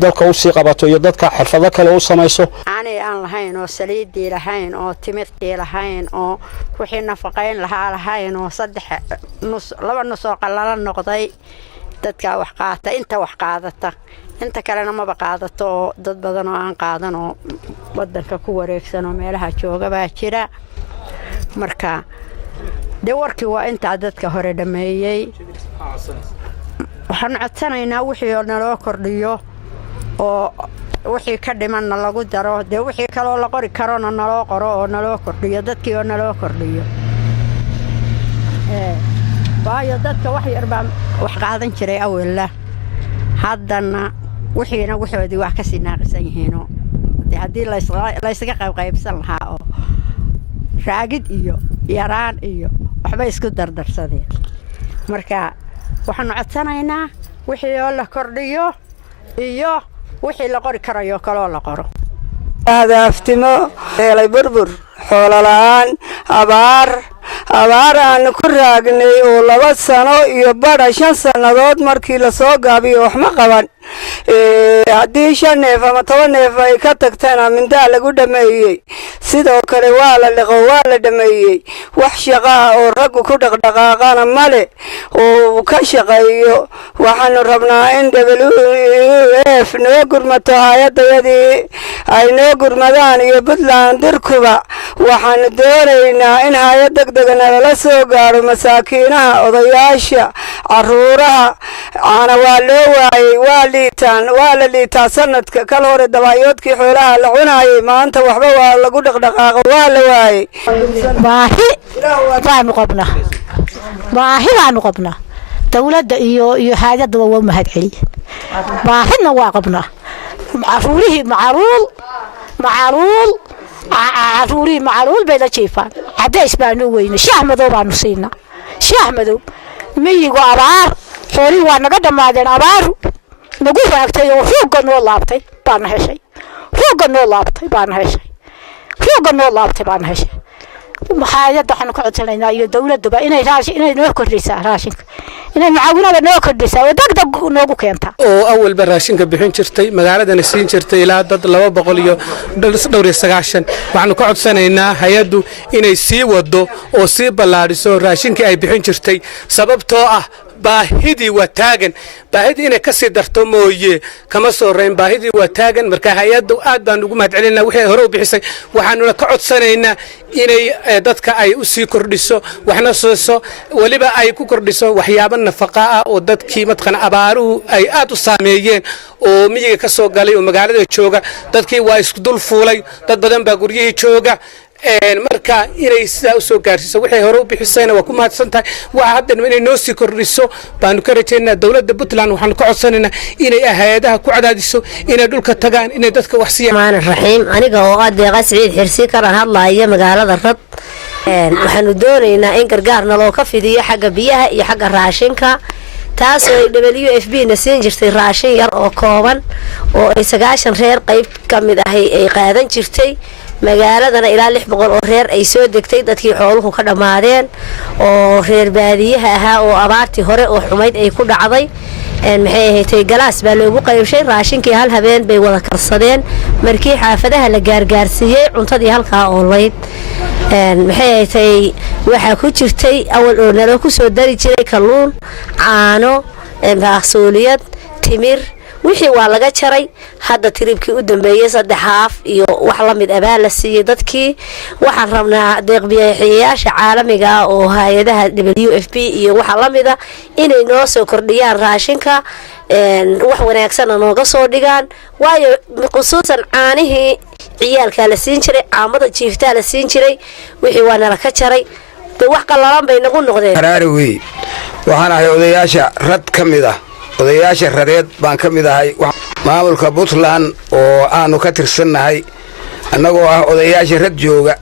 dalka u sii qabato iyo dadka xirfado kale u samayso aanay aan lahayn oo saliidii lahayn oo timirtii lahayn oo wixii nafaqayn lahayn oo laba nus oo qalalan noqday dadka wax qaata inta wax qaadata inta kalena ma qaadato oo dad badan oo aan qaadan oo wadanka ku wareegsan oo meelaha jooga baa jira marka de warkii waa inta dadka hore dhameeyay waxaan codsanaynaa wixii oo naloo kordhiyo oo wixii ka dhimanna lagu daro dee wixii kaloo la qori karona naloo qoro oo naloo kordhiyo dadkii oo naloo kordhiyo waayo dadka wax yar baa wax qaadan jiray awalla haddana wixiina waxoodii wax kasii naaqisan yihiinoo dee haddii laysaga qaybqaybsan lahaa oo raagid iyo yaraan iyo waxba isku dardarsadeen marka waxaanu codsanaynaa wixii oo la kordhiyo iyo wixii la qori karayo kaloo la qoro hadaaftimo helay burbur xoolo la'aan abaar aanu ku raagnay oo 2 sano iyo badha 5 sannadood markii la soo gaabiyo wax ma qaban haddii 5 neef ama 10 neef ay ka tagtana mindaa lagu dhameeyey sidoo kale waa la liqo waa la dhameeyey wax shaqaa oo raggu ku dhaqdhaqaaqana male oo ka shaqeeyo waxaanu rabnaa in WWF noo gurmato hay'adayadii ay noo gurmadaan iyo Puntland dirkuba waxaanu doonaynaa in hay'ad degdeg nala soo gaaro masaakiinaha odayaasha caruuraha ana waa loo waayay waa la liitaa sanadka kal hore dabayoodkii xoolaha la cunayay maanta waxba waa lagu dhaqdhaqaaqo waa la waayay baahi baanu qabnaa dawladda iyo hay'adda waa mahadceli baahina waa qabnaa caruurihii macruul bay la jiifaan cadays baanu weyne shaah madow baanu siinaa shaah madow miyigu abaar xoolii waa naga dhammaadeen abaaru nagu raagtay oo roogga noo laabtay baana heshay hay'adda waxaanu ka codsanaynaa iyo dawladduba inay noo kordhisaa raashinka inay macaawinada noo kordhisaa oo degdeg noogu keentaa oo awalba raashinka bixin jirtay magaaladana siin jirtay ilaa dad 290 waxaanu ka codsanaynaa hay'addu inay sii wado oo sii ballaadhiso raashinkii ay bixin jirtay sababtoo ah baahidii waa taagan baahidii inay ka sii darto mooye kama soo reyn baahidii waa taagan marka hay'addu aad baan ugu mahadcelinaa wixii hore u bixisay waxaanuna ka codsanaynaa inay dadka ay u sii kordhiso waxna siiso waliba ay ku kordhiso waxyaabo nafaqa ah oo dadkii madqana abaaruhu ay aad u saameeyeen oo miyiga ka soo galay oo magaalada jooga dadkii waa isku dul fuulay dad badan baa guryihii jooga marka inay sidaa u soo gaarsiiso wixii hore u bixisayna waa ku mahadsantahay waxa hadda inay noo sii kordhiso baanu ka rajaynaa dawladda Puntland waxaanu ka codsanaynaa inay hay'adaha ku cadaadiso inay dhulka tagaan inay dadka wax siiyaan raxiim aniga oo adeeqa Saciid Xirsi karan hadlaaya magaalada Rad waxaanu doonaynaa in gargaarna loo ka fidiyo xagga biyaha iyo xagga raashinka taasoo WFP na siin jirtay raashin yar oo kooban oo ay 9 reer qayb ka mid ah ay qaadan jirtay magaaladana ilaa 600 oo reer ay soo degtay dadkii xooluhu ka dhamaadeen oo reer baadiyaha ahaa oo abaartii hore oo xumayd ay ku dhacday maxay ahayd galaas baa loogu qaybshay raashinkii hal habeen bay wada karsadeen markii xaafadaha la gaargaarsiiyay cuntadii halka oo leyd maxay ahayd waxa ku jirtay awal oo nala ku soo dari jiray kalluun caano baaqsooliyad timir wixii waa laga jaray hadda tiribkii u dambeeyay 3 haaf iyo wax la mid ah la siiyay dadkii waxaan rabnaa deeq-bixiyeyaasha caalamiga ah oo hay'adaha WFP iyo waxa la mid ah inay noo soo kordhiyaan raashinka wax wanaagsan nooga soo dhigaan waayo khusuusan caanihii ciyaalka la siin jiray caamada jiifta la siin jiray wixii waa nala ka jaray wax qalalan bay nagu noqdeen haraawi waxaan ahay odayaasha rad kamid ah odayaasha radeed baan ka mid ahay maamulka puntland oo aanu ka tirsannahay annagoo ah odayaasha rag jooga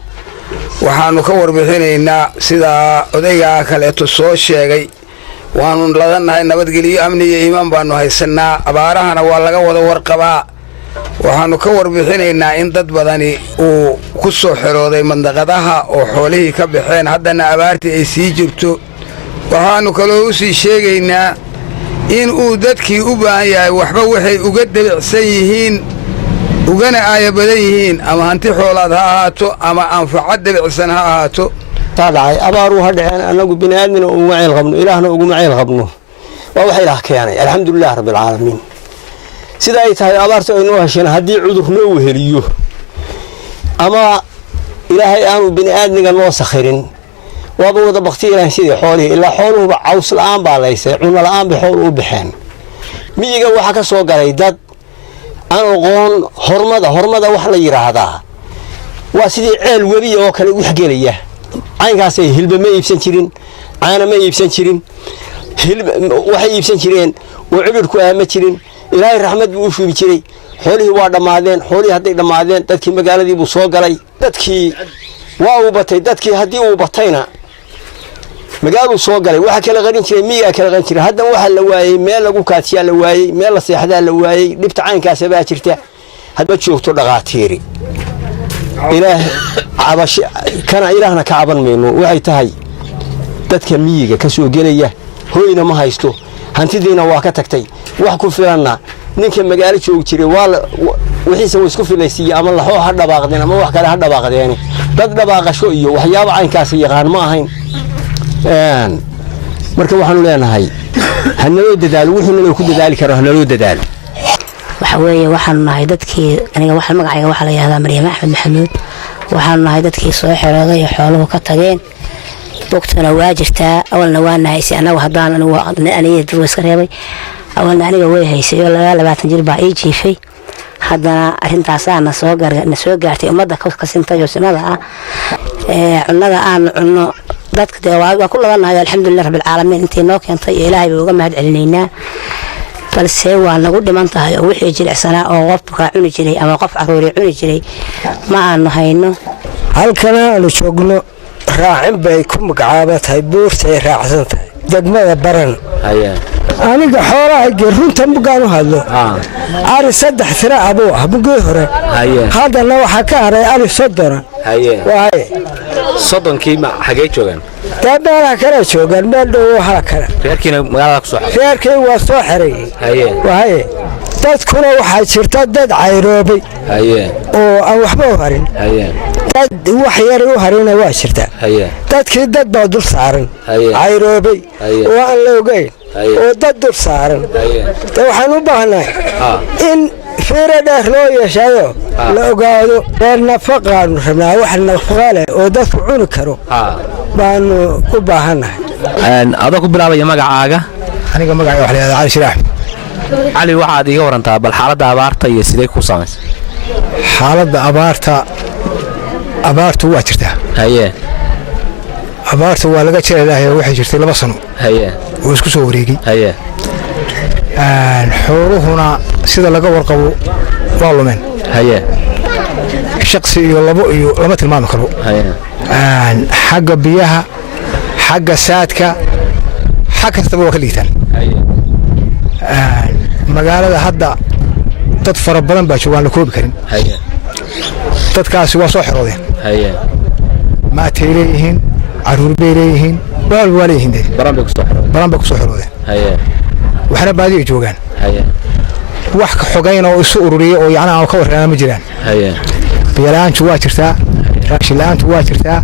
waxaannu ka warbixinaynaa sidaa odaygaa kaleeto soo sheegay waannu ladannahay nabadgelyo amni iyo iimaan baannu haysannaa abaarahana waa laga wada warqabaa waxaannu ka warbixinaynaa in dad badani uu ku soo xerooday mandaqadaha oo xoolihii ka baxeen haddana abaartii ay sii jirto waxaannu kaloo u sii sheegaynaa in uu dadkii u baahan yahay waxba waxay uga debicsan yihiin ugana aaya badan yihiin ama hanti xoolaad ha ahaato ama anfacad debicsan ha ahaato dhacay abaaruu ha dhaceen annagu bini aadmina uguma ceel qabno ilaahna uguma ceel qabno waa waxa ilaah keenay alxamdulilah rabbil caalamiin sida ay tahay abaartu ay noo hesheen haddii cudur noo weheliyo ama ilaahay aanu bini aadmiga noo sakhirin waaba wada bakti ilaahay sidii xoolihii ilaa xooluhuba caws la'aan baa laysay cuno la'aan bay xoolu u baxeen miyiga waxaa ka soo galay dad aan aqoon hormada wax la yidhaahdaa waa sidii ceel webi oo kale wax gelaya caynkaasay hilba ma iibsan jirin caana ma iibsan jirin waxay iibsan jireen oo cibirku aama jirin ilaahay raxmad buu u shubi jiray xoolihii waa dhammaadeen xoolihii hadday dhammaadeen dadkii magaaladii buu soo galay dadkii waa uu batay dadkii haddii uu batayna magaaluu soo galay waxa kala qarin jiray miyigaa kala qarin jiray haddana waxaa la waayey meel lagu kaatiyaa la waayey meel la seexdaa la waayey dhibta caynkaasa baa jirta hadba joogto dhaqaatiiri kana ilaahna ka caban mayno waxay tahay dadka miyiga ka soo gelaya hooyna ma haysto hantidiina waa ka tagtay wax ku filanna ninka magaalo joogi jiray wixiisa way isku filaysiiya ama laxoo ha dhabaaqdeen ama wax kale ha dhabaaqdeeni dad dhabaaqasho iyo waxyaabo caynkaasi yaqaan ma ahayn marka waxaanu leenahay hanaloo dadaalo wixii naloo ku dadaali karo hanaloo dadaalo waxa weeye waxaanu nahay dadkii aniga magacayga waxaa la yidhahdaa maryam axmed maxamuud waxaanu nahay dadkii soo xerooday ee xooluhu ka tageen bogtuna waa jirtaa awalna waa nahaysay annagu haddaan aniga dib iska reebay awalna aniga way haysay oo 22 jir baa ii jiifay haddana arrintaasaa na soo gaartay ummadda ka sintay oo simada ah cunnada aan cunno dadka dee waa ku labannahay alxamdulilah rabbil caalamiin intii noo keentay iyo ilaahay baa uga mahad celinaynaa balse waa nagu dhiman tahay oo wixii jilicsanaa oo qofka cuni jiray ama qof caruuri cuni jiray ma aanu hayno halkana aanu joogno raacin bay ku magacaaban tahay buurtay raacsan tahay degmada baran aniga xoolaha runta bugaan u hadlo ari 3 tira abuu ah bugii hore haddana waxaa ka haray ari 30 soddonkii ma xagee joogaan meelaha kale joogaan meel dhow waxa kale reerkiina magaalada ku soo xiray reerkii waa soo xiray dadkuna waxaa jirta dad cayroobay oo aan waxba u harin dad wax yar u harina waa jirta dadkii dad baa dul saaran cayroobay oo aan la ogeyn oo dad dul saaran waxaan u baahnahay in fiiro dheer loo yeeshayo la ogaado reer nafaqaanu rabnaa wax nafaqa leh oo dadku cuni karo baanu u baahannahay adoo ku bilaabaya magacaaga aniga magacayga waxa la yidhahdaa cali shiraax cali waxaad iga warantaa bal xaaladda abaarta iyo sidee ku samaysay xaaladda abaartu waa jirtaa abaartu waa laga jeedahay waxay jirtay 2 sano oo isku soo wareegay xooluhuna sida laga warqabo waa lumeen shaqsi iyo lama tilmaami karo xagga biyaha xagga saadka xag kastaba waa ka liitaan magaalada hadda dad fara badan baa joogaan la koobi karin dadkaasi waa soo xiroodeen maatay leeyihiin caruur bay leeyihiin waa leeyihiin baran bay ku soo xiroodeen waxna baadiyo joogaan wax ka xogayn oo isu ururiya oo yacni aan ka warrama ma jiraan biyalaantu waa jirtaa raashin la'aantu waa jirtaa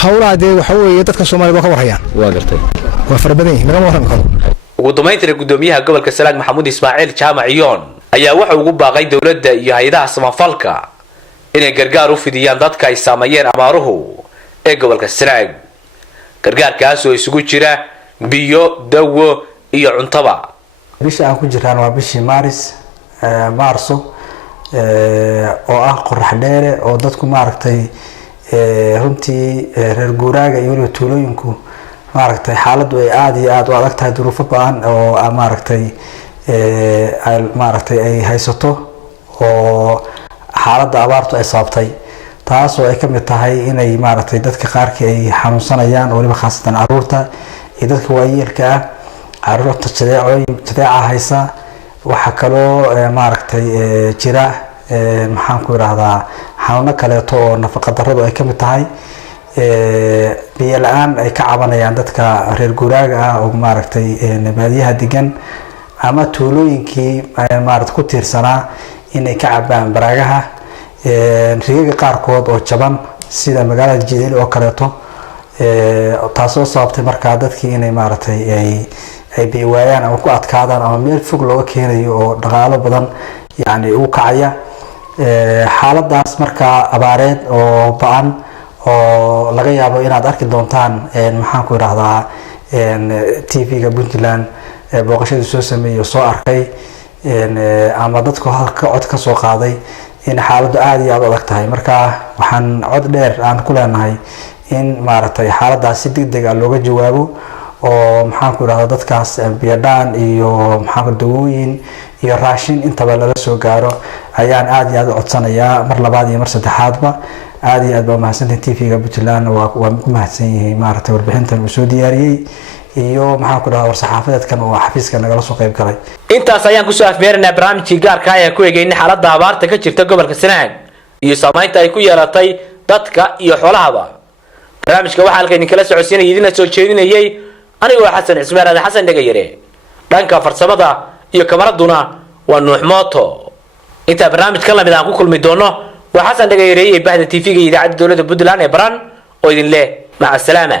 hawlaha dee waxa weeye dadka Soomaaliya waa ka warhayaan waa gartay waa fara badan yihiin lagama warrami karo ugu dambeyntii gudoomiyaha gobolka Sanaag Maxamuud Ismaaciil Jaamac Iyoon ayaa waxa ugu baaqay dawladda iyo hay'adaha samafalka inay gargaar u fidiyaan dadka ay saameeyeen abaaruhu ee gobolka Sanaag gargaarkaas oo isugu jira biyo dawo iyo cuntaba bisha aan ku jiraan waa bishii maarso oo ah qorax dheere oo dadku maaragtay runtii reer guuraaga iyo waliba tuulooyinku maaragtay xaaladdu ay aad iyo aad u adag tahay duruufo badan oo maaragtay ay maaragtay ay haysato oo xaaladda abaartu ay sababtay taasoo ay ka mid tahay inay maaragtay dadka qaarkii ay xanuunsanayaan waliba khaasatan caruurta iyo dadka waayeelka ah caruurta jadeeca haysa waxaa kaloo maaragtay jira maxaan ku idhaahdaa xanuuno kaleeto oo nafaqa darradu ay ka mid tahay biyo la-aan ay ka cabanayaan dadka reer guuraaga ah oo maaragtay baadiyaha degan ama tuulooyinkii maaragtay ku tiirsanaa inay ka cabaan baraagaha rigaga qaarkood oo jaban sida magaalada jideel oo kaleeto taasoo sababtay markaa dadkii inay maaragtay ay biiwaayaan ama ku adkaadaan ama meel fog looga keenayo oo dhaqaalo badan yani u kacaya xaaladaas markaa abaareed oo ba-an oo laga yaabo inaad arki doontaan maxaan ku idhaahdaa tv-ga puntland booqashadii soo sameeyey oo soo arkay ama dadku halka cod ka soo qaaday in xaaladdu aada iyo aada u adag tahay marka waxaan cod dheer aan ku leenahay in maaragtay xaaladaas si degdeg ah looga jawaabo oo maxaan ku idhahdaa dadkaas biyadhaan iyo maxaan dawooyin iyo raashin intaba lala soo gaaro ayaan aada iyo aada u codsanayaa mar labaad iyo mar saddexaadba aada iyo aad baa mahadsantahay tv-ga puntland waa ku mahadsan yihiin maaragtay warbixintan uu soo diyaariyey iyo maxaan ku dhahaa war-saxaafadeedkan oo xafiiska nagala soo qayb galay intaas ayaan kusoo afmeerinaa barnaamijkii gaarka ayaan ku egeynay xaaladda abaarta ka jirta gobolka sanaag iyo saamaynta ay ku yeelatay dadka iyo xoolahaba barnaamijka waxaa halka idinkala socodsiinaya idina soo jeedinayay anigoo xasan cismaan aadan xasan dhegayare dhanka farsamada iyo kamaraduna waa nuux mooto intaa barnaamij ka lamid aan ku kulmi doono waa xasan dhegayare iyo bahda tv-ga iyo idaacadda dowladda puntland ee baran oo idin leh maca asalaama